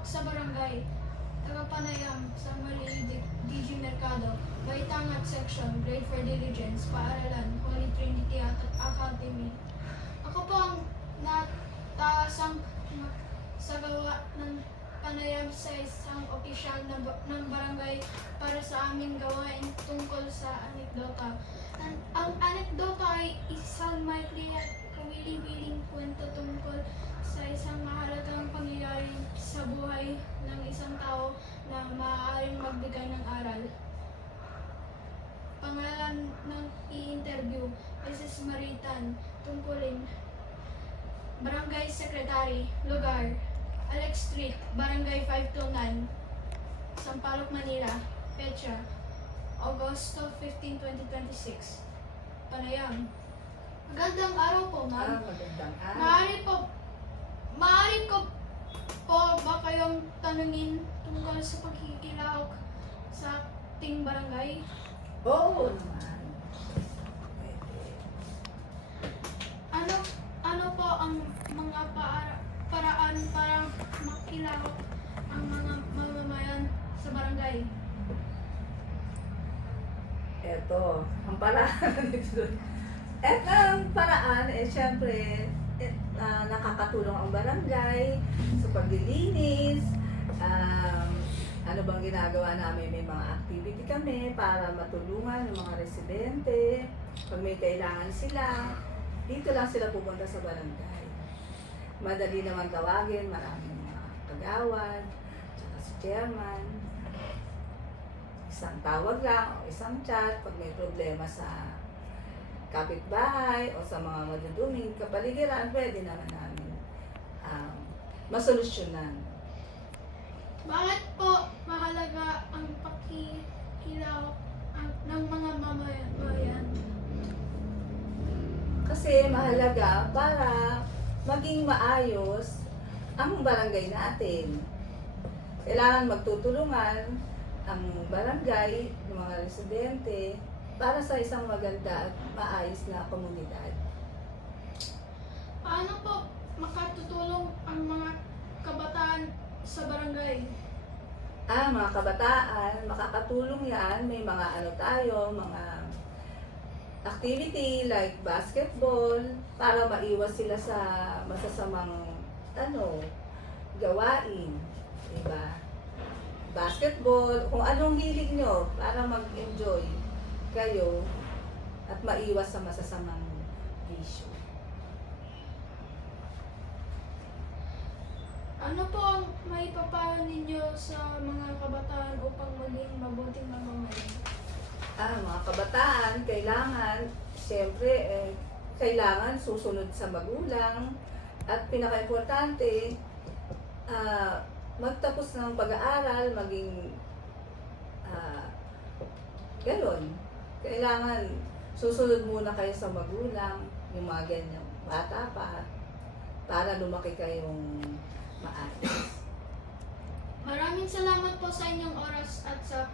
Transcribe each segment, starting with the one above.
sa barangay, taga-panayam sa Mali DG Mercado, Baitangat Section, Grade for Diligence, Paaralan, Holy Trinity Academy. Ako po ang nataasang sa gawa ng panayam sa isang opisyal ng barangay para sa aming gawain tungkol sa anekdota. Ang anekdota ay isang maikli at kawili-wiling kwento tungkol sa isang mahalagang pangyayari sa buhay ng isang tao na maaaring magbigay ng aral. Pangalan ng i-interview, Mrs. Maritan, tungkulin, Barangay Secretary, lugar, Alex Street, Barangay 529, Sampaloc, Manila, Petsa, Agosto 15, 2026. Panayam. Magandang araw po, ma'am. Magandang araw. Maaari ko po ba kayong tanungin tungkol sa pagkikilahok sa ating barangay? Oo naman. Ano po ang mga paraan para makilahok ang mga mamamayan sa barangay? Eto, ang paraan nito. Eto ang paraan, syempre, nakakatulong ang barangay sa paglilinis. Ano bang ginagawa namin? May mga activity kami para matulungan yung mga residente. Pag may kailangan sila, dito lang sila pupunta sa barangay. Madali naman tawagin, maraming mga kagawad, tsaka si chairman. Isang tawag lang o isang chat pag may problema sa kapitbahay o sa mga maduduming kapaligiran, pwede naman namin masolusyonan. Bakit po mahalaga ang pakikilahok ng mga mamamayan? Kasi mahalaga para maging maayos ang barangay natin. Kailangan magtutulungan ang barangay, yung mga residente, para sa isang maganda at maayos na komunidad. Paano po makatutulong ang mga kabataan sa barangay? Mga kabataan, makakatulong yan. May mga mga activity like basketball para maiwas sila sa masasamang gawain. Diba? Basketball, kung anong hilig nyo para mag-enjoy kayo at maiwas sa masasamang bisyo. Ano po ang maipapayo ninyo sa mga kabataan upang maging mabuting mamamayan? Mga kabataan, kailangan susunod sa magulang at pinaka-importante, magtapos ng pag-aaral, maging gayon. Kailangan susunod muna kayo sa magulang, yung mga ganyang bata pa, para lumaki kayong maayos. Maraming salamat po sa inyong oras at sa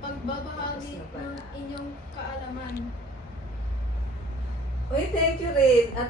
pagbabahagi ng inyong kaalaman. Thank you rin. At